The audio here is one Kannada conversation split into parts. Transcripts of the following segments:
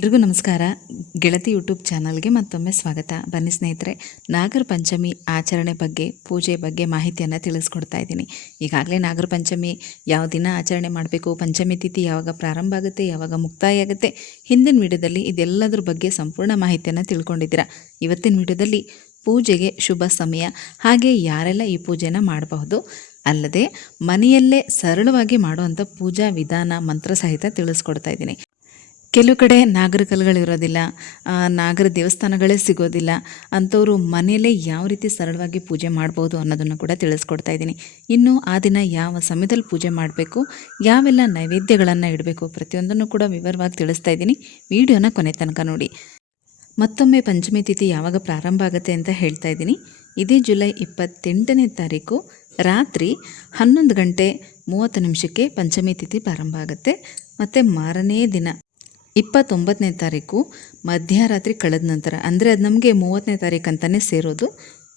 ಎಲ್ರಿಗೂ ನಮಸ್ಕಾರ. ಗೆಳತಿ ಯೂಟ್ಯೂಬ್ ಚಾನಲ್ಗೆ ಮತ್ತೊಮ್ಮೆ ಸ್ವಾಗತ. ಬನ್ನಿ ಸ್ನೇಹಿತರೆ, ನಾಗರ ಪಂಚಮಿ ಆಚರಣೆ ಬಗ್ಗೆ, ಪೂಜೆ ಬಗ್ಗೆ ಮಾಹಿತಿಯನ್ನು ತಿಳಿಸ್ಕೊಡ್ತಾ ಇದ್ದೀನಿ. ಈಗಾಗಲೇ ನಾಗರ ಪಂಚಮಿ ಯಾವ ದಿನ ಆಚರಣೆ ಮಾಡಬೇಕು, ಪಂಚಮಿ ತಿಥಿ ಯಾವಾಗ ಪ್ರಾರಂಭ ಆಗುತ್ತೆ, ಯಾವಾಗ ಮುಕ್ತಾಯ ಆಗುತ್ತೆ, ಹಿಂದಿನ ವಿಡಿಯೋದಲ್ಲಿ ಇದೆಲ್ಲದ್ರ ಬಗ್ಗೆ ಸಂಪೂರ್ಣ ಮಾಹಿತಿಯನ್ನು ತಿಳ್ಕೊಂಡಿದ್ದೀರಾ. ಇವತ್ತಿನ ವಿಡಿಯೋದಲ್ಲಿ ಪೂಜೆಗೆ ಶುಭ ಸಮಯ, ಹಾಗೆ ಯಾರೆಲ್ಲ ಈ ಪೂಜೆನ ಮಾಡಬಹುದು, ಅಲ್ಲದೆ ಮನೆಯಲ್ಲೇ ಸರಳವಾಗಿ ಮಾಡುವಂಥ ಪೂಜಾ ವಿಧಾನ ಮಂತ್ರ ಸಹಿತ ತಿಳಿಸ್ಕೊಡ್ತಾ ಇದ್ದೀನಿ. ಕೆಲವು ಕಡೆ ನಾಗರ ಕಲ್ಲುಗಳಿರೋದಿಲ್ಲ, ನಾಗರ ದೇವಸ್ಥಾನಗಳೇ ಸಿಗೋದಿಲ್ಲ. ಅಂಥವರು ಮನೆಯಲ್ಲೇ ಯಾವ ರೀತಿ ಸರಳವಾಗಿ ಪೂಜೆ ಮಾಡ್ಬೋದು ಅನ್ನೋದನ್ನು ಕೂಡ ತಿಳಿಸ್ಕೊಡ್ತಾ ಇದ್ದೀನಿ. ಇನ್ನು ಆ ದಿನ ಯಾವ ಸಮಯದಲ್ಲಿ ಪೂಜೆ ಮಾಡಬೇಕು, ಯಾವೆಲ್ಲ ನೈವೇದ್ಯಗಳನ್ನು ಇಡಬೇಕು, ಪ್ರತಿಯೊಂದನ್ನು ಕೂಡ ವಿವರವಾಗಿ ತಿಳಿಸ್ತಾ ಇದ್ದೀನಿ. ವಿಡಿಯೋನ ಕೊನೆ ತನಕ ನೋಡಿ. ಮತ್ತೊಮ್ಮೆ ಪಂಚಮಿ ತಿಥಿ ಯಾವಾಗ ಪ್ರಾರಂಭ ಆಗುತ್ತೆ ಅಂತ ಹೇಳ್ತಾ ಇದ್ದೀನಿ. ಇದೇ ಜುಲೈ 28ನೇ ತಾರೀಕು ರಾತ್ರಿ 11:30 ಪಂಚಮಿ ತಿಥಿ ಪ್ರಾರಂಭ ಆಗುತ್ತೆ. ಮತ್ತು ಮಾರನೇ ದಿನ 29ನೇ ತಾರೀಕು ಮಧ್ಯರಾತ್ರಿ ಕಳೆದ ನಂತರ, ಅಂದರೆ ಅದು ನಮಗೆ 30ನೇ ತಾರೀಕು ಅಂತಲೇ ಸೇರೋದು.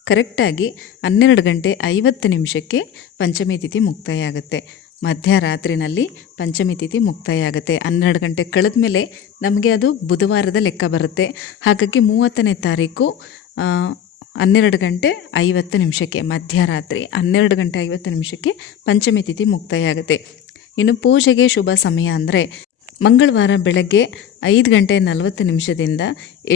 ಕರೆಕ್ಟಾಗಿ 12:50 ಪಂಚಮಿ ತಿಥಿ ಮುಕ್ತಾಯ ಆಗುತ್ತೆ. ಮಧ್ಯರಾತ್ರಿನಲ್ಲಿ ಪಂಚಮಿ ತಿಥಿ ಮುಕ್ತಾಯ ಆಗುತ್ತೆ. 12 ಗಂಟೆ ಕಳೆದ ಮೇಲೆ ನಮಗೆ ಅದು ಬುಧವಾರದ ಲೆಕ್ಕ ಬರುತ್ತೆ. ಹಾಗಾಗಿ 30ನೇ ತಾರೀಕು 12:50 ಮಧ್ಯರಾತ್ರಿ 12:50 ಪಂಚಮಿ ತಿಥಿ ಮುಕ್ತಾಯ ಆಗುತ್ತೆ. ಇನ್ನು ಪೂಜೆಗೆ ಶುಭ ಸಮಯ ಅಂದರೆ ಮಂಗಳವಾರ ಬೆಳಗ್ಗೆ 5:40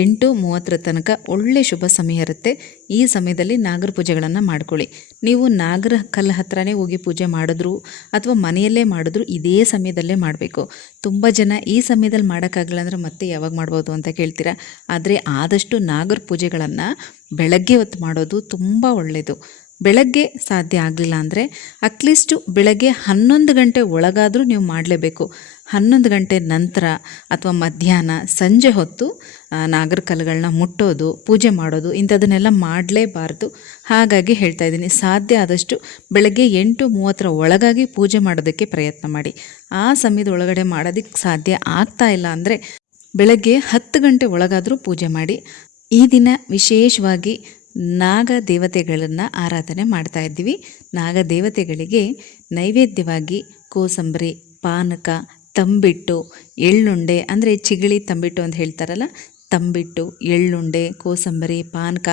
8:30 ತನಕ ಒಳ್ಳೆ ಶುಭ ಸಮಯ ಇರುತ್ತೆ. ಈ ಸಮಯದಲ್ಲಿ ನಾಗರ ಪೂಜೆಗಳನ್ನು ಮಾಡ್ಕೊಳ್ಳಿ. ನೀವು ನಾಗರ ಕಲ್ಲು ಹತ್ರನೇ ಹೋಗಿ ಪೂಜೆ ಮಾಡಿದ್ರು ಅಥವಾ ಮನೆಯಲ್ಲೇ ಮಾಡಿದ್ರು ಇದೇ ಸಮಯದಲ್ಲೇ ಮಾಡಬೇಕು. ತುಂಬ ಜನ ಈ ಸಮಯದಲ್ಲಿ ಮಾಡೋಕ್ಕಾಗಲ್ಲ ಅಂದರೆ ಮತ್ತೆ ಯಾವಾಗ ಮಾಡ್ಬೋದು ಅಂತ ಕೇಳ್ತೀರಾ. ಆದರೆ ಆದಷ್ಟು ನಾಗರ ಪೂಜೆಗಳನ್ನು ಬೆಳಗ್ಗೆ ಹೊತ್ತು ಮಾಡೋದು ತುಂಬ ಒಳ್ಳೆಯದು. ಬೆಳಗ್ಗೆ ಸಾಧ್ಯ ಆಗಲಿಲ್ಲ ಅಂದರೆ ಅಟ್ಲೀಸ್ಟು ಬೆಳಗ್ಗೆ 11 ಗಂಟೆ ಒಳಗಾದರೂ ನೀವು ಮಾಡಲೇಬೇಕು. 11 ಗಂಟೆ ನಂತರ ಅಥವಾ ಮಧ್ಯಾಹ್ನ ಸಂಜೆ ಹೊತ್ತು ನಾಗರ ಕಲ್ಲುಗಳನ್ನ ಮುಟ್ಟೋದು, ಪೂಜೆ ಮಾಡೋದು ಇಂಥದನ್ನೆಲ್ಲ ಮಾಡಲೇಬಾರ್ದು. ಹಾಗಾಗಿ ಹೇಳ್ತಾ ಇದ್ದೀನಿ, ಸಾಧ್ಯ ಆದಷ್ಟು ಬೆಳಗ್ಗೆ 8:30 ಒಳಗಾಗಿ ಪೂಜೆ ಮಾಡೋದಕ್ಕೆ ಪ್ರಯತ್ನ ಮಾಡಿ. ಆ ಸಮಯದ ಒಳಗಡೆ ಮಾಡೋದಕ್ಕೆ ಸಾಧ್ಯ ಆಗ್ತಾ ಇಲ್ಲ ಅಂದರೆ ಬೆಳಗ್ಗೆ 10 ಗಂಟೆ ಒಳಗಾದರೂ ಪೂಜೆ ಮಾಡಿ. ಈ ದಿನ ವಿಶೇಷವಾಗಿ ನಾಗ ದೇವತೆಗಳನ್ನು ಆರಾಧನೆ ಮಾಡ್ತಾ ಇದ್ದೀವಿ. ನಾಗ ದೇವತೆಗಳಿಗೆ ನೈವೇದ್ಯವಾಗಿ ಕೋಸಂಬರಿ, ಪಾನಕ, ತಂಬಿಟ್ಟು, ಎಳ್ಳುಂಡೆ, ಅಂದರೆ ಚಿಗಳಿ ತಂಬಿಟ್ಟು ಅಂತ ಹೇಳ್ತಾರಲ್ಲ, ತಂಬಿಟ್ಟು, ಎಳ್ಳುಂಡೆ, ಕೋಸಂಬರಿ, ಪಾನಕ,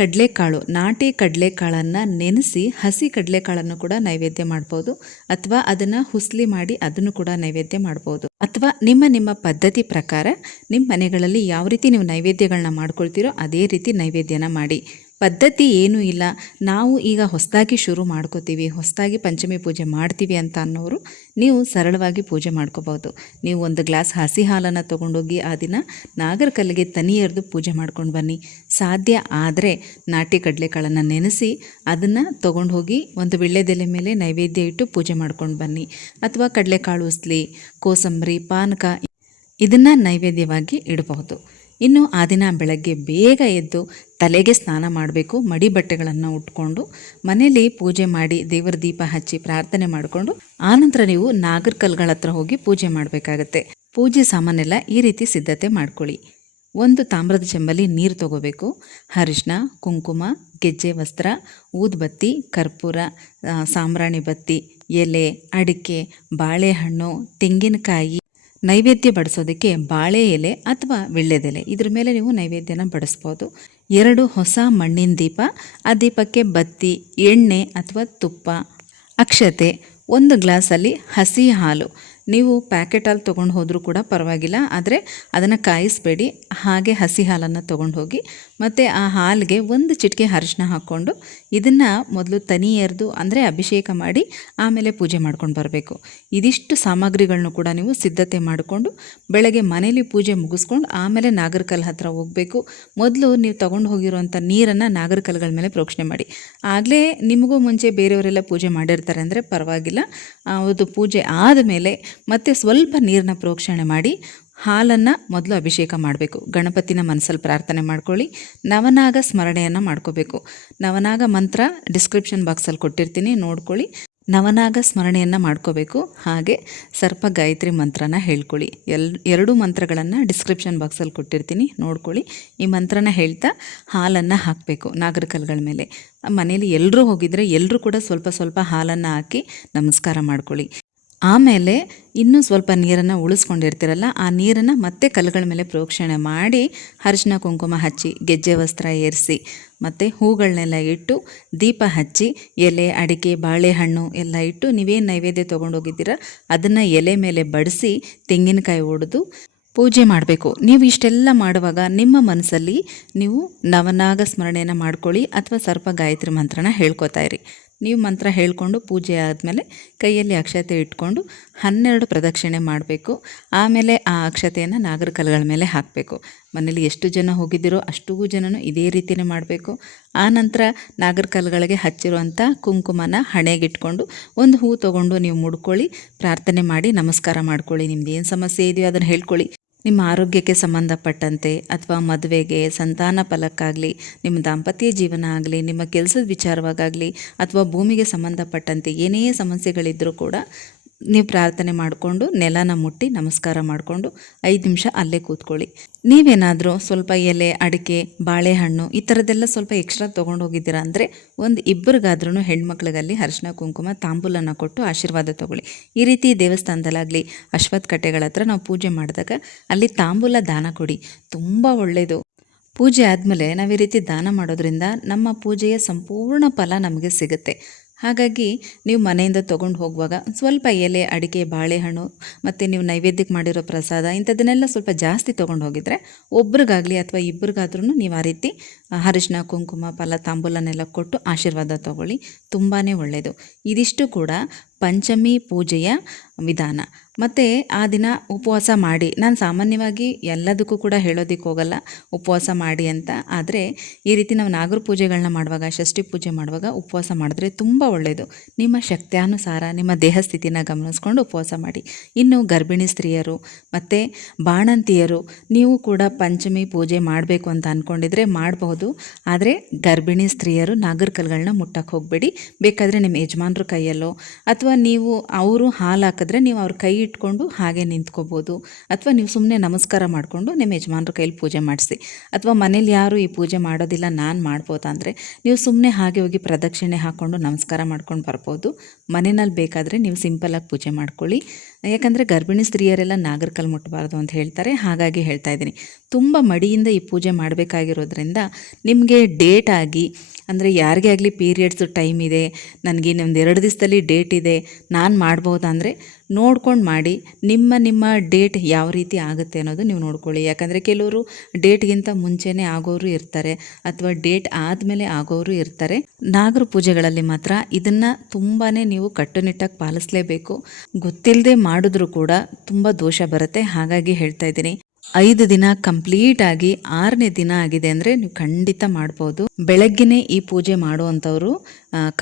ಕಡಲೆಕಾಳು, ನಾಟಿ ಕಡಲೆಕಾಳನ್ನು ನೆನೆಸಿ ಹಸಿ ಕಡಲೆಕಾಳನ್ನು ಕೂಡ ನೈವೇದ್ಯ ಮಾಡ್ಬೋದು. ಅಥವಾ ಅದನ್ನು ಹುಸ್ಲಿ ಮಾಡಿ ಅದನ್ನು ಕೂಡ ನೈವೇದ್ಯ ಮಾಡ್ಬೋದು. ಅಥವಾ ನಿಮ್ಮ ಪದ್ಧತಿ ಪ್ರಕಾರ ನಿಮ್ಮ ಮನೆಗಳಲ್ಲಿ ಯಾವ ರೀತಿ ನೀವು ನೈವೇದ್ಯಗಳನ್ನ ಮಾಡ್ಕೊಳ್ತೀರೋ ಅದೇ ರೀತಿ ನೈವೇದ್ಯನ ಮಾಡಿ. ಪದ್ಧತಿ ಏನೂ ಇಲ್ಲ, ನಾವು ಈಗ ಹೊಸದಾಗಿ ಶುರು ಮಾಡ್ಕೋತೀವಿ, ಹೊಸದಾಗಿ ಪಂಚಮಿ ಪೂಜೆ ಮಾಡ್ತೀವಿ ಅಂತ ಅನ್ನೋರು ನೀವು ಸರಳವಾಗಿ ಪೂಜೆ ಮಾಡ್ಕೋಬೋದು. ನೀವು ಒಂದು ಗ್ಲಾಸ್ ಹಸಿ ಹಾಲನ್ನು ತೊಗೊಂಡೋಗಿ ಆ ದಿನ ನಾಗರ ಕಲ್ಲಿಗೆ ತನಿ ಎರೆದು ಪೂಜೆ ಮಾಡ್ಕೊಂಡು ಬನ್ನಿ. ಸಾಧ್ಯ ಆದರೆ ನಾಟಿ ಕಡಲೆಕಾಳನ್ನು ನೆನೆಸಿ ಅದನ್ನು ತೊಗೊಂಡು ಹೋಗಿ ಒಂದು ವೀಳ್ಯದೆಲೆ ಮೇಲೆ ನೈವೇದ್ಯ ಇಟ್ಟು ಪೂಜೆ ಮಾಡ್ಕೊಂಡು ಬನ್ನಿ. ಅಥವಾ ಕಡಲೆಕಾಳು ಉಸ್ಲಿ, ಕೋಸಂಬರಿ, ಪಾನಕ ಇದನ್ನು ನೈವೇದ್ಯವಾಗಿ ಇಡಬಹುದು. ಇನ್ನು ಆ ದಿನ ಬೆಳಗ್ಗೆ ಬೇಗ ಎದ್ದು ತಲೆಗೆ ಸ್ನಾನ ಮಾಡಬೇಕು. ಮಡಿ ಬಟ್ಟೆಗಳನ್ನು ಉಟ್ಕೊಂಡು ಮನೇಲಿ ಪೂಜೆ ಮಾಡಿ ದೇವರ ದೀಪ ಹಚ್ಚಿ ಪ್ರಾರ್ಥನೆ ಮಾಡಿಕೊಂಡು ಆನಂತರ ನೀವು ನಾಗರ ಕಲ್ಲುಗಳ ಹತ್ರ ಹೋಗಿ ಪೂಜೆ ಮಾಡಬೇಕಾಗತ್ತೆ. ಪೂಜೆ ಸಾಮಾನೆಲ್ಲ ಈ ರೀತಿ ಸಿದ್ಧತೆ ಮಾಡ್ಕೊಳ್ಳಿ. ಒಂದು ತಾಮ್ರದ ಚೆಂಬಲ್ಲಿ ನೀರು ತಗೋಬೇಕು. ಅರಿಶಿನ, ಕುಂಕುಮ, ಗೆಜ್ಜೆ ವಸ್ತ್ರ, ಊದುಬತ್ತಿ, ಕರ್ಪೂರ, ಸಾಂಬ್ರಾಣಿ ಬತ್ತಿ, ಎಲೆ, ಅಡಿಕೆ, ಬಾಳೆಹಣ್ಣು, ತೆಂಗಿನಕಾಯಿ, ನೈವೇದ್ಯ ಬಡಿಸೋದಕ್ಕೆ ಬಾಳೆ ಎಲೆ ಅಥವಾ ವೀಳ್ಯದೆಲೆ ಇದ್ರ ಮೇಲೆ ನೀವು ನೈವೇದ್ಯನ ಬಡಿಸ್ಬೋದು. 2 ಹೊಸ ಮಣ್ಣಿನ ದೀಪ, ಆ ದೀಪಕ್ಕೆ ಬತ್ತಿ, ಎಣ್ಣೆ ಅಥವಾ ತುಪ್ಪ, ಅಕ್ಷತೆ, 1 ಗ್ಲಾಸಲ್ಲಿ ಹಸಿ ಹಾಲು. ನೀವು ಪ್ಯಾಕೆಟ್ ಹಾಲು ತೊಗೊಂಡು ಹೋದರೂ ಕೂಡ ಪರವಾಗಿಲ್ಲ, ಆದರೆ ಅದನ್ನು ಕಾಯಿಸಬೇಡಿ. ಹಾಗೆ ಹಸಿ ಹಾಲನ್ನು ತೊಗೊಂಡು ಹೋಗಿ ಮತ್ತು ಆ ಹಾಲಿಗೆ 1 ಚಿಟಿಕೆ ಅರಿಶಿನ ಹಾಕ್ಕೊಂಡು ಇದನ್ನು ಮೊದಲು ತನಿ ಎರೆದು ಅಂದರೆ ಅಭಿಷೇಕ ಮಾಡಿ ಆಮೇಲೆ ಪೂಜೆ ಮಾಡ್ಕೊಂಡು ಬರಬೇಕು. ಇದಿಷ್ಟು ಸಾಮಗ್ರಿಗಳನ್ನು ಕೂಡ ನೀವು ಸಿದ್ಧತೆ ಮಾಡಿಕೊಂಡು ಬೆಳಗ್ಗೆ ಮನೇಲಿ ಪೂಜೆ ಮುಗಿಸ್ಕೊಂಡು ಆಮೇಲೆ ನಾಗರ ಕಲ್ಲು ಹತ್ರ ಹೋಗಬೇಕು. ಮೊದಲು ನೀವು ತೊಗೊಂಡು ಹೋಗಿರುವಂಥ ನೀರನ್ನು ನಾಗರ ಕಲ್ಲುಗಳ ಮೇಲೆ ಪ್ರೋಕ್ಷಣೆ ಮಾಡಿ. ಆಗಲೇ ನಿಮಗೂ ಮುಂಚೆ ಬೇರೆಯವರೆಲ್ಲ ಪೂಜೆ ಮಾಡಿರ್ತಾರೆ ಅಂದರೆ ಪರವಾಗಿಲ್ಲ. ಅದು ಪೂಜೆ ಆದಮೇಲೆ ಮತ್ತು ಸ್ವಲ್ಪ ನೀರನ್ನ ಪ್ರೋಕ್ಷಣೆ ಮಾಡಿ ಹಾಲನ್ನು ಮೊದಲು ಅಭಿಷೇಕ ಮಾಡಬೇಕು. ಗಣಪತಿನ ಮನಸ್ಸಲ್ಲಿ ಪ್ರಾರ್ಥನೆ ಮಾಡ್ಕೊಳ್ಳಿ. ನವನಾಗ ಸ್ಮರಣೆಯನ್ನು ಮಾಡ್ಕೋಬೇಕು. ನವನಾಗ ಮಂತ್ರ ಡಿಸ್ಕ್ರಿಪ್ಷನ್ ಬಾಕ್ಸಲ್ಲಿ ಕೊಟ್ಟಿರ್ತೀನಿ, ನೋಡ್ಕೊಳ್ಳಿ. ನವನಾಗ ಸ್ಮರಣೆಯನ್ನು ಮಾಡ್ಕೋಬೇಕು. ಹಾಗೆ ಸರ್ಪ ಗಾಯತ್ರಿ ಮಂತ್ರನ ಹೇಳ್ಕೊಳ್ಳಿ. 2 ಮಂತ್ರಗಳನ್ನು ಡಿಸ್ಕ್ರಿಪ್ಷನ್ ಬಾಕ್ಸಲ್ಲಿ ಕೊಟ್ಟಿರ್ತೀನಿ, ನೋಡ್ಕೊಳ್ಳಿ. ಈ ಮಂತ್ರನ ಹೇಳ್ತಾ ಹಾಲನ್ನು ಹಾಕಬೇಕು ನಾಗರ ಕಲ್ಲುಗಳ ಮೇಲೆ. ಮನೇಲಿ ಎಲ್ಲರೂ ಹೋಗಿದರೆ ಎಲ್ಲರೂ ಕೂಡ ಸ್ವಲ್ಪ ಸ್ವಲ್ಪ ಹಾಲನ್ನು ಹಾಕಿ ನಮಸ್ಕಾರ ಮಾಡ್ಕೊಳ್ಳಿ. ಆಮೇಲೆ ಇನ್ನೂ ಸ್ವಲ್ಪ ನೀರನ್ನು ಉಳಿಸ್ಕೊಂಡಿರ್ತೀರಲ್ಲ, ಆ ನೀರನ್ನು ಮತ್ತೆ ಕಲ್ಲುಗಳ ಮೇಲೆ ಪ್ರೋಕ್ಷಣೆ ಮಾಡಿ ಅರಿಶಿನ ಕುಂಕುಮ ಹಚ್ಚಿ ಗೆಜ್ಜೆ ವಸ್ತ್ರ ಏರಿಸಿ ಮತ್ತು ಹೂಗಳನ್ನೆಲ್ಲ ಇಟ್ಟು ದೀಪ ಹಚ್ಚಿ ಎಲೆ ಅಡಿಕೆ ಬಾಳೆಹಣ್ಣು ಎಲ್ಲ ಇಟ್ಟು ನೀವೇನು ನೈವೇದ್ಯ ತೊಗೊಂಡೋಗಿದ್ದೀರ ಅದನ್ನು ಎಲೆ ಮೇಲೆ ಬಡಿಸಿ ತೆಂಗಿನಕಾಯಿ ಒಡೆದು ಪೂಜೆ ಮಾಡಬೇಕು. ನೀವು ಇಷ್ಟೆಲ್ಲ ಮಾಡುವಾಗ ನಿಮ್ಮ ಮನಸ್ಸಲ್ಲಿ ನೀವು ನವನಾಗ ಸ್ಮರಣೆಯನ್ನು ಮಾಡ್ಕೊಳ್ಳಿ ಅಥವಾ ಸರ್ಪ ಗಾಯತ್ರಿ ಮಂತ್ರನ ಹೇಳ್ಕೊತಾ ಇರಿ. ನೀವು ಮಂತ್ರ ಹೇಳಿಕೊಂಡು ಪೂಜೆ ಆದಮೇಲೆ ಕೈಯಲ್ಲಿ ಅಕ್ಷತೆ ಇಟ್ಕೊಂಡು 12 ಪ್ರದಕ್ಷಿಣೆ ಮಾಡಬೇಕು. ಆಮೇಲೆ ಆ ಅಕ್ಷತೆಯನ್ನು ನಾಗರ ಕಲ್ಲುಗಳ ಮೇಲೆ ಹಾಕಬೇಕು. ಮನೇಲಿ ಎಷ್ಟು ಜನ ಹೋಗಿದ್ದೀರೋ ಅಷ್ಟೂ ಜನನು ಇದೇ ರೀತಿಯೇ ಮಾಡಬೇಕು. ಆ ನಂತರ ನಾಗರ ಕಲ್ಲುಗಳಿಗೆ ಹಚ್ಚಿರುವಂಥ ಕುಂಕುಮನ ಹಣೆಗಿಟ್ಕೊಂಡು ಒಂದು ಹೂ ತೊಗೊಂಡು ನೀವು ಮುಡ್ಕೊಳ್ಳಿ, ಪ್ರಾರ್ಥನೆ ಮಾಡಿ ನಮಸ್ಕಾರ ಮಾಡ್ಕೊಳ್ಳಿ. ನಿಮ್ದು ಏನು ಸಮಸ್ಯೆ ಇದೆಯೋ ಅದನ್ನು ಹೇಳ್ಕೊಳ್ಳಿ. ನಿಮ್ಮ ಆರೋಗ್ಯಕ್ಕೆ ಸಂಬಂಧಪಟ್ಟಂತೆ ಅಥವಾ ಮದುವೆಗೆ, ಸಂತಾನ ಫಲಕ್ಕಾಗಲಿ, ನಿಮ್ಮ ದಾಂಪತ್ಯ ಜೀವನ ಆಗಲಿ, ನಿಮ್ಮ ಕೆಲಸದ ವಿಚಾರವಾಗಲಿ ಅಥವಾ ಭೂಮಿಗೆ ಸಂಬಂಧಪಟ್ಟಂತೆ ಏನೇ ಸಮಸ್ಯೆಗಳಿದ್ದರೂ ಕೂಡ ನೀವು ಪ್ರಾರ್ಥನೆ ಮಾಡಿಕೊಂಡು ನೆಲನ ಮುಟ್ಟಿ ನಮಸ್ಕಾರ ಮಾಡಿಕೊಂಡು 5 ನಿಮಿಷ ಅಲ್ಲೇ ಕೂತ್ಕೊಳ್ಳಿ. ನೀವೇನಾದರೂ ಸ್ವಲ್ಪ ಎಲೆ ಅಡಿಕೆ ಬಾಳೆಹಣ್ಣು ಈ ಥರದ್ದೆಲ್ಲ ಸ್ವಲ್ಪ ಎಕ್ಸ್ಟ್ರಾ ತೊಗೊಂಡು ಹೋಗಿದ್ದೀರಾ ಅಂದರೆ ಒಂದು ಇಬ್ಬರಿಗಾದ್ರೂ ಹೆಣ್ಮಕ್ಳಿಗಲ್ಲಿ ಅರಿಶಿನ ಕುಂಕುಮ ತಾಂಬೂಲನ ಕೊಟ್ಟು ಆಶೀರ್ವಾದ ತೊಗೊಳ್ಳಿ. ಈ ರೀತಿ ದೇವಸ್ಥಾನದಲ್ಲಾಗಲಿ ಅಶ್ವತ್ಥ ಕಟ್ಟೆಗಳ ಹತ್ರ ನಾವು ಪೂಜೆ ಮಾಡಿದಾಗ ಅಲ್ಲಿ ತಾಂಬೂಲ ದಾನ ಕೊಡಿ, ತುಂಬ ಒಳ್ಳೆಯದು. ಪೂಜೆ ಆದಮೇಲೆ ನಾವು ಈ ರೀತಿ ದಾನ ಮಾಡೋದ್ರಿಂದ ನಮ್ಮ ಪೂಜೆಯ ಸಂಪೂರ್ಣ ಫಲ ನಮಗೆ ಸಿಗುತ್ತೆ. ಹಾಗಾಗಿ ನೀವು ಮನೆಯಿಂದ ತೊಗೊಂಡು ಹೋಗುವಾಗ ಸ್ವಲ್ಪ ಎಲೆ ಅಡಿಕೆ ಬಾಳೆಹಣ್ಣು ಮತ್ತು ನೀವು ನೈವೇದ್ಯಕ್ಕೆ ಮಾಡಿರೋ ಪ್ರಸಾದ ಇಂಥದ್ದನ್ನೆಲ್ಲ ಸ್ವಲ್ಪ ಜಾಸ್ತಿ ತೊಗೊಂಡು ಹೋಗಿದರೆ ಒಬ್ರಿಗಾಗಲಿ ಅಥವಾ ಇಬ್ಬರಿಗಾದ್ರೂ ನೀವು ಆ ರೀತಿ ಅರಿಶಿನ ಕುಂಕುಮ ಫಲ ತಾಂಬೂಲನೆಲ್ಲ ಕೊಟ್ಟು ಆಶೀರ್ವಾದ ತೊಗೊಳ್ಳಿ, ತುಂಬಾ ಒಳ್ಳೆಯದು. ಇದಿಷ್ಟು ಕೂಡ ಪಂಚಮಿ ಪೂಜೆಯ ವಿಧಾನ. ಮತ್ತು ಆ ದಿನ ಉಪವಾಸ ಮಾಡಿ, ನಾನು ಸಾಮಾನ್ಯವಾಗಿ ಎಲ್ಲದಕ್ಕೂ ಕೂಡ ಹೇಳೋದಕ್ಕೆ ಹೋಗಲ್ಲ ಉಪವಾಸ ಮಾಡಿ ಅಂತ. ಆದರೆ ಈ ರೀತಿ ನಾವು ನಾಗರ ಪೂಜೆಗಳನ್ನ ಮಾಡುವಾಗ, ಷಷ್ಠಿ ಪೂಜೆ ಮಾಡುವಾಗ ಉಪವಾಸ ಮಾಡಿದ್ರೆ ತುಂಬ ಒಳ್ಳೆಯದು. ನಿಮ್ಮ ಶಕ್ತ್ಯಾನುಸಾರ ನಿಮ್ಮ ದೇಹ ಸ್ಥಿತಿನ ಗಮನಿಸ್ಕೊಂಡು ಉಪವಾಸ ಮಾಡಿ. ಇನ್ನು ಗರ್ಭಿಣಿ ಸ್ತ್ರೀಯರು ಮತ್ತು ಬಾಣಂತಿಯರು ನೀವು ಕೂಡ ಪಂಚಮಿ ಪೂಜೆ ಮಾಡಬೇಕು ಅಂತ ಅಂದ್ಕೊಂಡಿದ್ರೆ ಮಾಡಬಹುದು. ಆದರೆ ಗರ್ಭಿಣಿ ಸ್ತ್ರೀಯರು ನಾಗರ ಕಲ್ಲುಗಳನ್ನ ಮುಟ್ಟಕ್ಕೆ ಹೋಗಬೇಡಿ. ಬೇಕಾದರೆ ನಿಮ್ಮ ಯಜಮಾನ್ರ ಕೈಯಲ್ಲೋ ಅಥವಾ ನೀವು ಅವರು ಹಾಲು ಹಾಕಿದ್ರೆ ನೀವು ಅವ್ರ ಕೈ ಇಟ್ಕೊಂಡು ಹಾಗೆ ನಿಂತ್ಕೋಬೋದು. ಅಥವಾ ನೀವು ಸುಮ್ಮನೆ ನಮಸ್ಕಾರ ಮಾಡಿಕೊಂಡು ನಿಮ್ಮ ಯಜಮಾನ್ರ ಕೈಯಲ್ಲಿ ಪೂಜೆ ಮಾಡಿಸಿ. ಅಥವಾ ಮನೇಲಿ ಯಾರು ಈ ಪೂಜೆ ಮಾಡೋದಿಲ್ಲ ನಾನು ಮಾಡ್ಬೋದಾ ಅಂದರೆ ನೀವು ಸುಮ್ಮನೆ ಹಾಗೆ ಹೋಗಿ ಪ್ರದಕ್ಷಿಣೆ ಹಾಕ್ಕೊಂಡು ನಮಸ್ಕಾರ ಮಾಡ್ಕೊಂಡು ಬರ್ಬೋದು. ಮನೆಯಲ್ಲಿ ಬೇಕಾದರೆ ನೀವು ಸಿಂಪಲಾಗಿ ಪೂಜೆ ಮಾಡ್ಕೊಳ್ಳಿ. ಯಾಕಂದರೆ ಗರ್ಭಿಣಿ ಸ್ತ್ರೀಯರೆಲ್ಲ ನಾಗರ ಕಲ್ಲು ಮುಟ್ಟಬಾರ್ದು ಅಂತ ಹೇಳ್ತಾರೆ, ಹಾಗಾಗಿ ಹೇಳ್ತಾ ಇದ್ದೀನಿ. ತುಂಬ ಮಡಿಯಿಂದ ಈ ಪೂಜೆ ಮಾಡಬೇಕಾಗಿರೋದ್ರಿಂದ ನಿಮಗೆ ಡೇಟ್ ಆಗಿ, ಅಂದರೆ ಯಾರಿಗೇ ಆಗಲಿ ಪೀರಿಯಡ್ಸು ಟೈಮ್ ಇದೆ, ನನಗೆ ಇನ್ನೊಂದು 2 ದಿವಸದಲ್ಲಿ ಡೇಟ್ ಇದೆ, ನಾನು ಮಾಡ್ಬೋದಾ ಅಂದರೆ ನೋಡ್ಕೊಂಡು ಮಾಡಿ. ನಿಮ್ಮ ಡೇಟ್ ಯಾವ ರೀತಿ ಆಗುತ್ತೆ ಅನ್ನೋದು ನೀವು ನೋಡ್ಕೊಳ್ಳಿ. ಯಾಕಂದರೆ ಕೆಲವರು ಡೇಟ್ಗಿಂತ ಮುಂಚೆನೇ ಆಗೋರು ಇರ್ತಾರೆ ಅಥವಾ ಡೇಟ್ ಆದಮೇಲೆ ಆಗೋರು ಇರ್ತಾರೆ. ನಾಗರ ಪೂಜೆಗಳಲ್ಲಿ ಮಾತ್ರ ಇದನ್ನು ತುಂಬಾ ನೀವು ಕಟ್ಟುನಿಟ್ಟಾಗಿ ಪಾಲಿಸಲೇಬೇಕು. ಗೊತ್ತಿಲ್ಲದೆ ಮಾಡಿದ್ರೂ ಕೂಡ ತುಂಬ ದೋಷ ಬರುತ್ತೆ. ಹಾಗಾಗಿ ಹೇಳ್ತಾ ಇದ್ದೀನಿ, 5 ದಿನ ಕಂಪ್ಲೀಟಾಗಿ 6ನೇ ದಿನ ಆಗಿದೆ ಅಂದರೆ ನೀವು ಖಂಡಿತ ಮಾಡ್ಬೋದು. ಬೆಳಗ್ಗೆನೇ ಈ ಪೂಜೆ ಮಾಡುವಂಥವ್ರು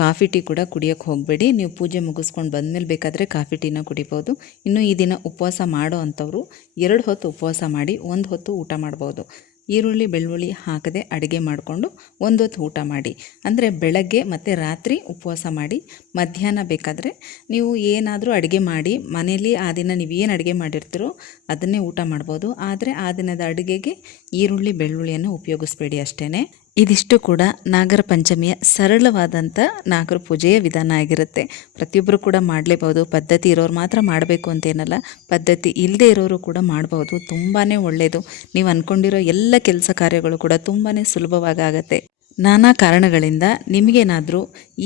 ಕಾಫಿ ಟೀ ಕೂಡ ಕುಡಿಯೋಕ್ಕೆ ಹೋಗಬೇಡಿ. ನೀವು ಪೂಜೆ ಮುಗಿಸ್ಕೊಂಡು ಬಂದಮೇಲೆ ಬೇಕಾದರೆ ಕಾಫಿ ಟೀನ ಕುಡಿಬೋದು. ಇನ್ನು ಈ ದಿನ ಉಪವಾಸ ಮಾಡೋ ಅಂಥವ್ರು 2 ಹೊತ್ತು ಉಪವಾಸ ಮಾಡಿ 1 ಹೊತ್ತು ಊಟ ಮಾಡ್ಬೋದು. ಈರುಳ್ಳಿ ಬೆಳ್ಳುಳ್ಳಿ ಹಾಕದೆ ಅಡುಗೆ ಮಾಡಿಕೊಂಡು 1 ಹೊತ್ತು ಊಟ ಮಾಡಿ. ಅಂದರೆ ಬೆಳಗ್ಗೆ ಮತ್ತು ರಾತ್ರಿ ಉಪವಾಸ ಮಾಡಿ, ಮಧ್ಯಾಹ್ನ ಬೇಕಾದರೆ ನೀವು ಏನಾದರೂ ಅಡುಗೆ ಮಾಡಿ ಮನೇಲಿ ಆ ದಿನ ನೀವು ಏನು ಅಡುಗೆ ಮಾಡಿರ್ತೀರೋ ಅದನ್ನೇ ಊಟ ಮಾಡ್ಬೋದು. ಆದರೆ ಆ ದಿನದ ಅಡುಗೆಗೆ ಈರುಳ್ಳಿ ಬೆಳ್ಳುಳ್ಳಿಯನ್ನು ಉಪಯೋಗಿಸ್ಬೇಡಿ ಅಷ್ಟೇ. ಇದಿಷ್ಟು ಕೂಡ ನಾಗರ ಪಂಚಮಿಯ ಸರಳವಾದಂಥ ನಾಗರ ಪೂಜೆಯ ವಿಧಾನ ಆಗಿರುತ್ತೆ. ಪ್ರತಿಯೊಬ್ಬರು ಕೂಡ ಮಾಡಲೇಬಹುದು. ಪದ್ಧತಿ ಇರೋರು ಮಾತ್ರ ಮಾಡಬೇಕು ಅಂತೇನಲ್ಲ, ಪದ್ಧತಿ ಇಲ್ಲದೆ ಇರೋರು ಕೂಡ ಮಾಡ್ಬೋದು. ತುಂಬಾ ಒಳ್ಳೆಯದು. ನೀವು ಅಂದ್ಕೊಂಡಿರೋ ಎಲ್ಲ ಕೆಲಸ ಕಾರ್ಯಗಳು ಕೂಡ ತುಂಬಾ ಸುಲಭವಾಗಿ ಆಗುತ್ತೆ. ನಾನಾ ಕಾರಣಗಳಿಂದ ನಿಮಗೇನಾದರೂ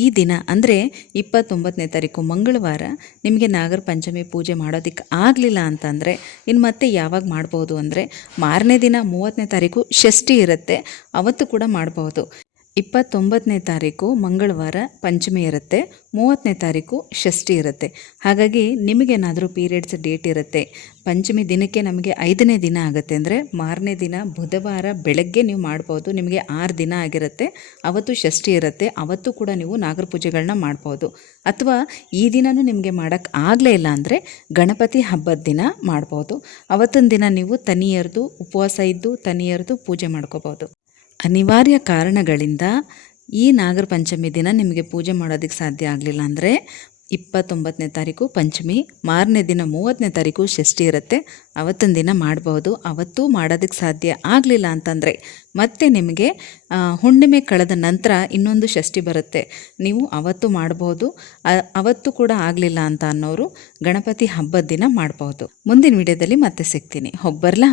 ಈ ದಿನ ಅಂದರೆ 29ನೇ ತಾರೀಕು ಮಂಗಳವಾರ ನಿಮಗೆ ನಾಗರ ಪಂಚಮಿ ಪೂಜೆ ಮಾಡೋದಕ್ಕೆ ಆಗಲಿಲ್ಲ ಅಂತಂದರೆ ಇನ್ನು ಮತ್ತೆ ಯಾವಾಗ ಮಾಡ್ಬೋದು ಅಂದರೆ ಮಾರನೇ ದಿನ 30ನೇ ತಾರೀಕು ಷಷ್ಠಿ ಇರುತ್ತೆ, ಅವತ್ತು ಕೂಡ ಮಾಡ್ಬೋದು. 29ನೇ ತಾರೀಕು ಮಂಗಳವಾರ ಪಂಚಮಿ ಇರುತ್ತೆ, 30ನೇ ತಾರೀಕು ಷಷ್ಠಿ ಇರುತ್ತೆ. ಹಾಗಾಗಿ ನಿಮಗೇನಾದರೂ ಪೀರಿಯಡ್ಸ್ ಡೇಟ್ ಇರುತ್ತೆ, ಪಂಚಮಿ ದಿನಕ್ಕೆ ನಮಗೆ 5ನೇ ದಿನ ಆಗುತ್ತೆ ಅಂದರೆ ಮಾರನೇ ದಿನ ಬುಧವಾರ ಬೆಳಗ್ಗೆ ನೀವು ಮಾಡ್ಬೋದು. ನಿಮಗೆ 6 ದಿನ ಆಗಿರುತ್ತೆ, ಅವತ್ತು ಷಷ್ಠಿ ಇರುತ್ತೆ, ಅವತ್ತು ಕೂಡ ನೀವು ನಾಗರ ಪೂಜೆಗಳನ್ನ ಮಾಡ್ಬೋದು. ಅಥವಾ ಈ ದಿನವೂ ನಿಮಗೆ ಮಾಡೋಕ್ಕೆ ಆಗಲೇ ಇಲ್ಲ ಅಂದರೆ ಗಣಪತಿ ಹಬ್ಬದ ದಿನ ಮಾಡ್ಬೋದು. ಅವತ್ತಿನ ದಿನ ನೀವು ತನಿಯರ್ದು ಉಪವಾಸ ಇದ್ದು ತನಿಯರ್ದು ಪೂಜೆ ಮಾಡ್ಕೋಬೋದು. ಅನಿವಾರ್ಯ ಕಾರಣಗಳಿಂದ ಈ ನಾಗರ ಪಂಚಮಿ ದಿನ ನಿಮಗೆ ಪೂಜೆ ಮಾಡೋದಕ್ಕೆ ಸಾಧ್ಯ ಆಗಲಿಲ್ಲ ಅಂದರೆ 29ನೇ ತಾರೀಕು ಪಂಚಮಿ, ಮಾರನೇ ದಿನ 30ನೇ ತಾರೀಕು ಷಷ್ಠಿ ಇರುತ್ತೆ. ಅವತ್ತಿನ ದಿನ ಮಾಡ್ಬೋದು. ಅವತ್ತೂ ಮಾಡೋದಕ್ಕೆ ಸಾಧ್ಯ ಆಗಲಿಲ್ಲ ಅಂತಂದರೆ ಮತ್ತೆ ನಿಮಗೆ ಹುಣ್ಣಿಮೆ ಕಳೆದ ನಂತರ ಇನ್ನೊಂದು ಷಷ್ಠಿ ಬರುತ್ತೆ, ನೀವು ಅವತ್ತು ಮಾಡ್ಬೋದು. ಅವತ್ತು ಕೂಡ ಆಗಲಿಲ್ಲ ಅಂತ ಅನ್ನೋರು ಗಣಪತಿ ಹಬ್ಬದ ದಿನ ಮಾಡ್ಬೋದು. ಮುಂದಿನ ವಿಡಿಯೋದಲ್ಲಿ ಮತ್ತೆ ಸಿಗ್ತೀನಿ. ಹೋಗಿ ಬರಲಾ?